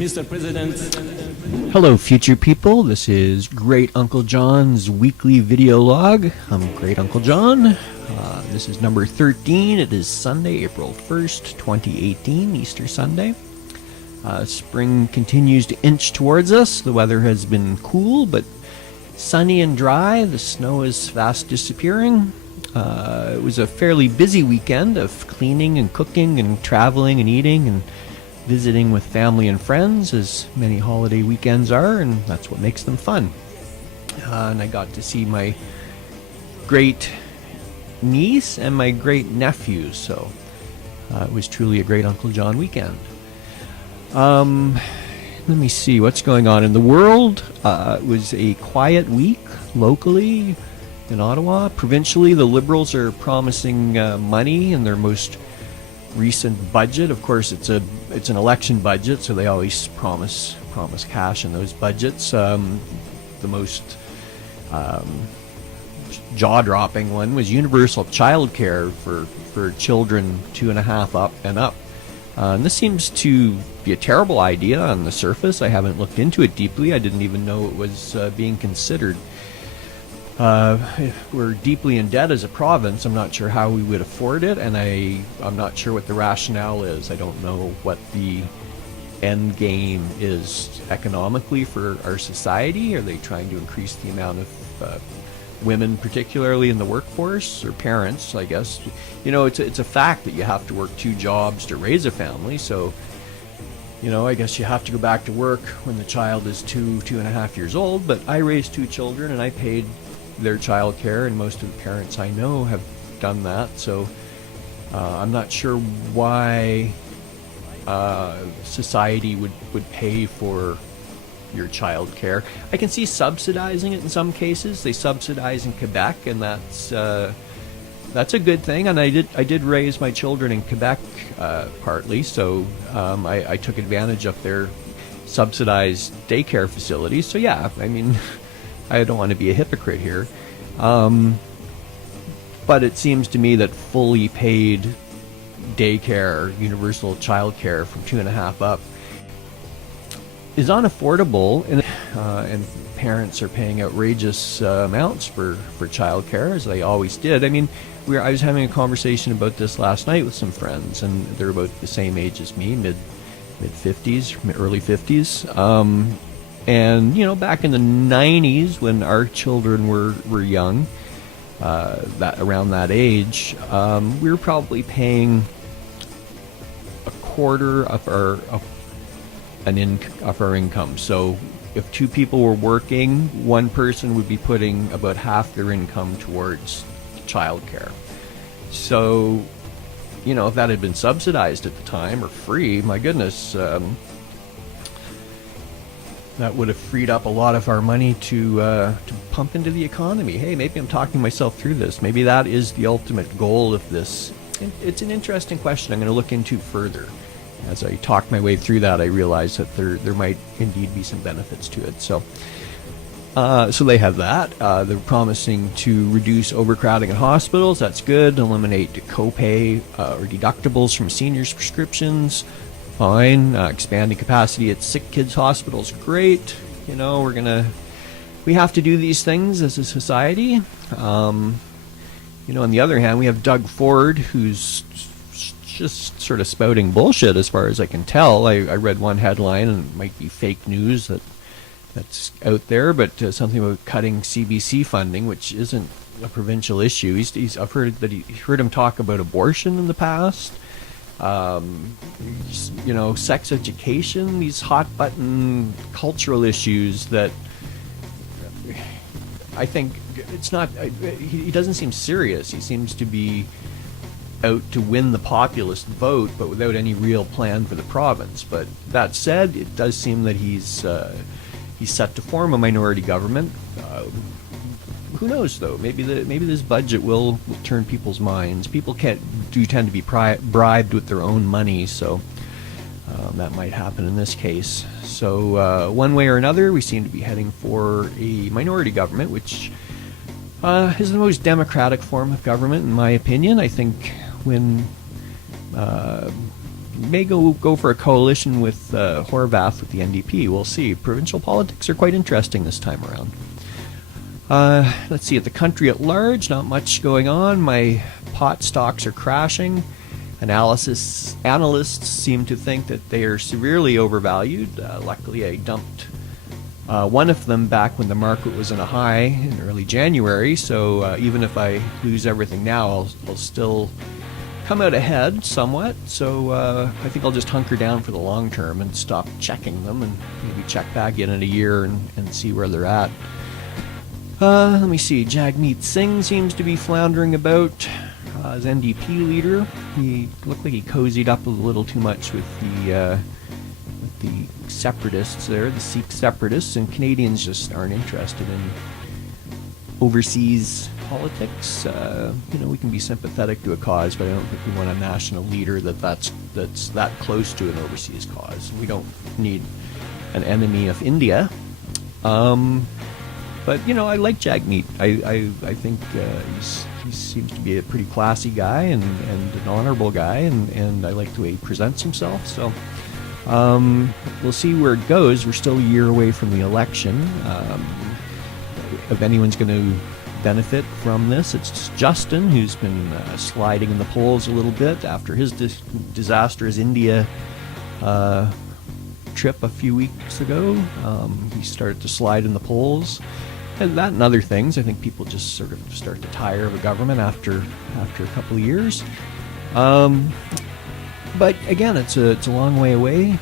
Mr. President. Hello, future people. This is Great Uncle John's weekly video log. I'm Great Uncle John. This is number 13. It is Sunday, April 1st, 2018, Easter Sunday. Spring continues to inch towards us. The weather has been cool, but sunny and dry. The snow is fast disappearing. It was a fairly busy weekend of cleaning and cooking and traveling and eating and visiting with family and friends, as many holiday weekends are, and that's what makes them fun. And I got to see my great niece and my great nephew, so it was truly a Great Uncle John weekend. Let me see what's going on in the world. It was a quiet week locally in Ottawa. Provincially, the Liberals are promising money in their most recent budget. Of course, it's an election budget, so they always promise cash in those budgets. The most jaw-dropping one was universal child care for children 2.5 up and up. And this seems to be a terrible idea on the surface. I haven't looked into it deeply. I didn't even know it was being considered. We're deeply in debt as a province. I'm not sure how we would afford it, and I'm not sure what the rationale is. I don't know what the end game is economically for our society. Are they trying to increase the amount of women, particularly in the workforce, or parents, I guess? You know, it's a fact that you have to work 2 jobs to raise a family, so I guess you have to go back to work when the child is 2.5 years old. But I raised 2 children and I paid their child care, and most of the parents I know have done that, so I'm not sure why society would pay for your child care. I can see subsidizing it in some cases. They subsidize in Quebec, and that's a good thing. And I did raise my children in Quebec partly, so I took advantage of their subsidized daycare facilities. So yeah, I mean, I don't want to be a hypocrite here. But it seems to me that fully paid daycare, universal child care from 2.5 up is unaffordable, and parents are paying outrageous amounts for child care, as they always did. I mean, I was having a conversation about this last night with some friends, and they're about the same age as me, mid-50s, early 50s. And back in the 90s, when our children were young, around that age, we were probably paying a quarter of our income. So if 2 people were working, one person would be putting about half their income towards childcare. So, if that had been subsidized at the time or free, my goodness, that would have freed up a lot of our money to pump into the economy. Hey, maybe I'm talking myself through this. Maybe that is the ultimate goal of this. It's an interesting question I'm going to look into further. As I talk my way through that, I realize that there might indeed be some benefits to it. So they have that. They're promising to reduce overcrowding in hospitals. That's good. Eliminate copay or deductibles from seniors' prescriptions. Fine. Expanding capacity at sick kids' hospitals. Great. We have to do these things as a society. On the other hand, we have Doug Ford, who's just sort of spouting bullshit as far as I can tell. I read one headline, and it might be fake news that's out there, but something about cutting CBC funding, which isn't a provincial issue. I've heard him talk about abortion in the past. Sex education, these hot button cultural issues that I think it's not, he doesn't seem serious. He seems to be out to win the populist vote, but without any real plan for the province. But that said, it does seem that he's set to form a minority government. Who knows, though? Maybe this budget will turn people's minds. People tend to be bribed with their own money, so that might happen in this case. So one way or another, we seem to be heading for a minority government, which is the most democratic form of government, in my opinion. I think when may go for a coalition with Horvath with the NDP. We'll see. Provincial politics are quite interesting this time around. Let's see, at the country at large, not much going on. My pot stocks are crashing. Analysts seem to think that they are severely overvalued. Luckily, I dumped one of them back when the market was in a high in early January, so even if I lose everything now, I'll still come out ahead somewhat. So I think I'll just hunker down for the long term and stop checking them, and maybe check back in a year and see where they're at. Let me see. Jagmeet Singh seems to be floundering about as NDP leader. He looked like he cozied up a little too much with the separatists there, the Sikh separatists, and Canadians just aren't interested in overseas politics. We can be sympathetic to a cause, but I don't think we want a national leader that's that close to an overseas cause. We don't need an enemy of India. But I like Jagmeet. I think he seems to be a pretty classy guy and an honorable guy, and I like the way he presents himself. So we'll see where it goes. We're still a year away from the election. If anyone's going to benefit from this, it's Justin, who's been sliding in the polls a little bit after his disastrous India trip a few weeks ago. He started to slide in the polls. And that and other things. I think people just sort of start to tire of a government after a couple of years. But again, it's a long way away.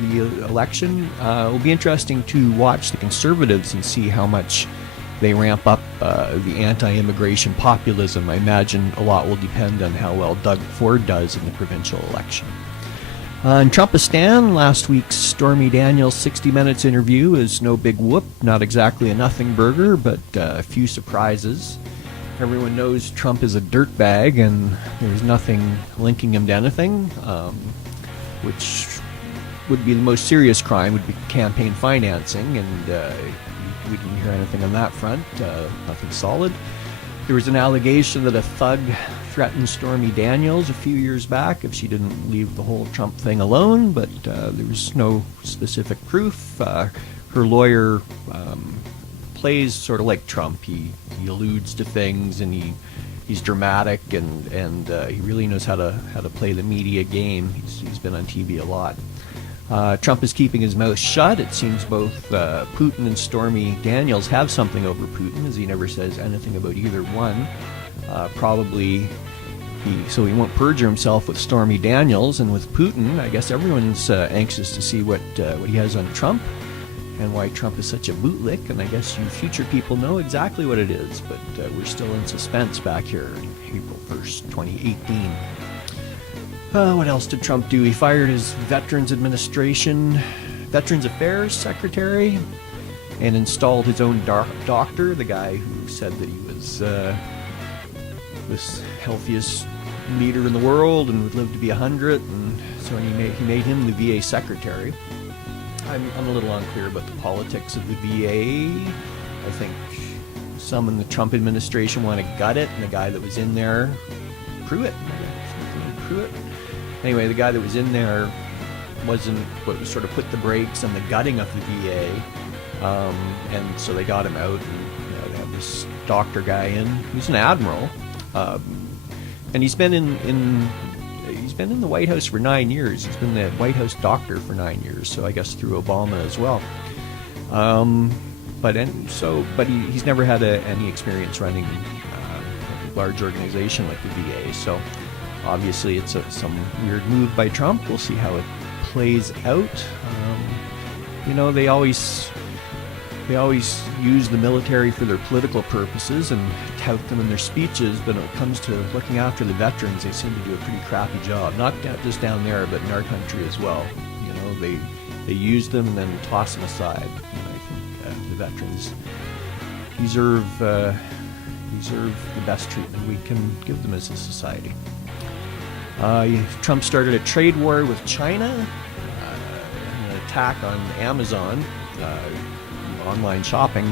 The election will be interesting to watch the Conservatives and see how much they ramp up the anti-immigration populism. I imagine a lot will depend on how well Doug Ford does in the provincial election. In Trumpistan, last week's Stormy Daniels 60 Minutes interview is no big whoop, not exactly a nothing burger, but a few surprises. Everyone knows Trump is a dirtbag, and there's nothing linking him to anything, which would be the most serious crime, would be campaign financing, and we didn't hear anything on that front, nothing solid. There was an allegation that a thug threatened Stormy Daniels a few years back if she didn't leave the whole Trump thing alone, but there was no specific proof. Her lawyer plays sort of like Trump. He alludes to things, and he's dramatic, and he really knows how to play the media game. He's been on TV a lot. Trump is keeping his mouth shut. It seems both Putin and Stormy Daniels have something over Putin, as he never says anything about either one. Probably so he won't perjure himself with Stormy Daniels, and with Putin, I guess everyone's anxious to see what he has on Trump and why Trump is such a bootlick. And I guess you future people know exactly what it is, but we're still in suspense back here on April 1st, 2018. What else did Trump do? He fired his Veterans Affairs Secretary, and installed his own doctor, the guy who said that he was this healthiest leader in the world and would live to be 100, and so he made him the VA secretary. I'm a little unclear about the politics of the VA. I think some in the Trump administration want to gut it, and the guy that was in there, Pruitt. Anyway, the guy that was in there wasn't what was sort of put the brakes on the gutting of the VA, and so they got him out, and they have this doctor guy in. He's an admiral, and he's been in the White House for 9 years. He's been the White House doctor for 9 years, so I guess through Obama as well. But he's never had any experience running a large organization like the VA, so. Obviously, it's some weird move by Trump. We'll see how it plays out. They always use the military for their political purposes and tout them in their speeches, but when it comes to looking after the veterans, they seem to do a pretty crappy job. Not just down there, but in our country as well. They use them and then toss them aside. I think the veterans deserve the best treatment we can give them as a society. Trump started a trade war with China, an attack on Amazon, online shopping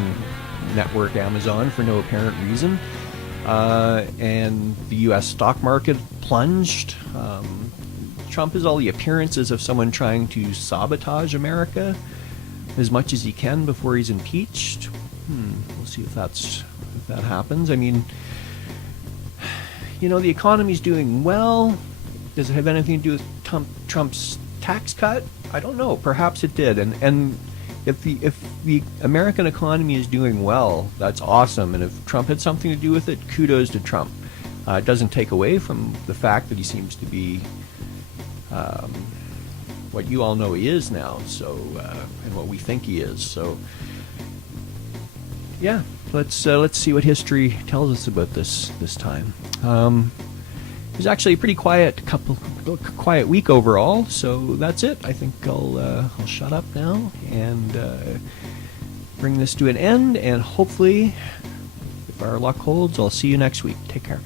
network Amazon, for no apparent reason, and the U.S. stock market plunged. Trump has all the appearances of someone trying to sabotage America as much as he can before he's impeached. We'll see if that happens. I mean, the economy's doing well. Does it have anything to do with Trump's tax cut? I don't know. Perhaps it did. And if the American economy is doing well, that's awesome. And if Trump had something to do with it, kudos to Trump. It doesn't take away from the fact that he seems to be what you all know he is now. So and what we think he is. So yeah, let's see what history tells us about this time. It was actually a pretty quiet week overall. So that's it. I think I'll shut up now and bring this to an end. And hopefully, if our luck holds, I'll see you next week. Take care.